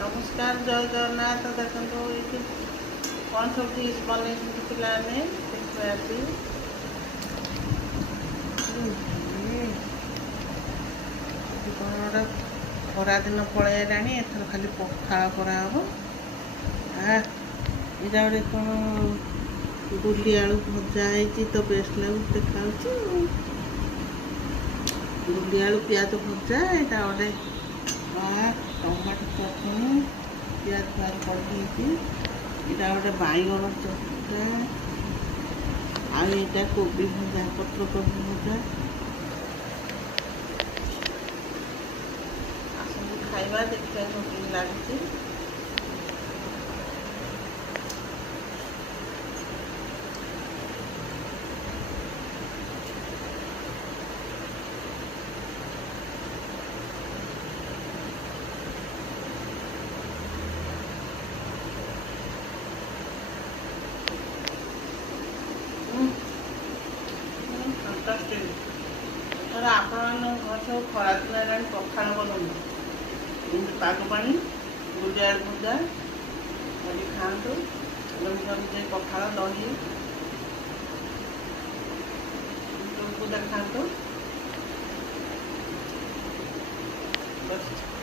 नमस्कार जय जगन्नाथ देखो ये कौन सब डिश बन पाने देखिए आज कौन गोटे खरा दिन पलैला एथर खाली पखाड़ कराब यहाँ गोटे कौन गुली आलू भजा है तो बेस्ट लगे देखा गुली आलू पियाज भजा यहाँ गोटे टमाटो चटनी पियाज फ्राए पड़ी यहाँ गोटे बैगन चटटा आईटा कोबी भजा पत्र कोबी भजा आसतु खाइबा देखिए केमती लगे आपण घर सब खरा दिन पखाड़ बनाऊँ पाग पानी गुलिया भजा खातु गरम पखाड़ दही देखा बस।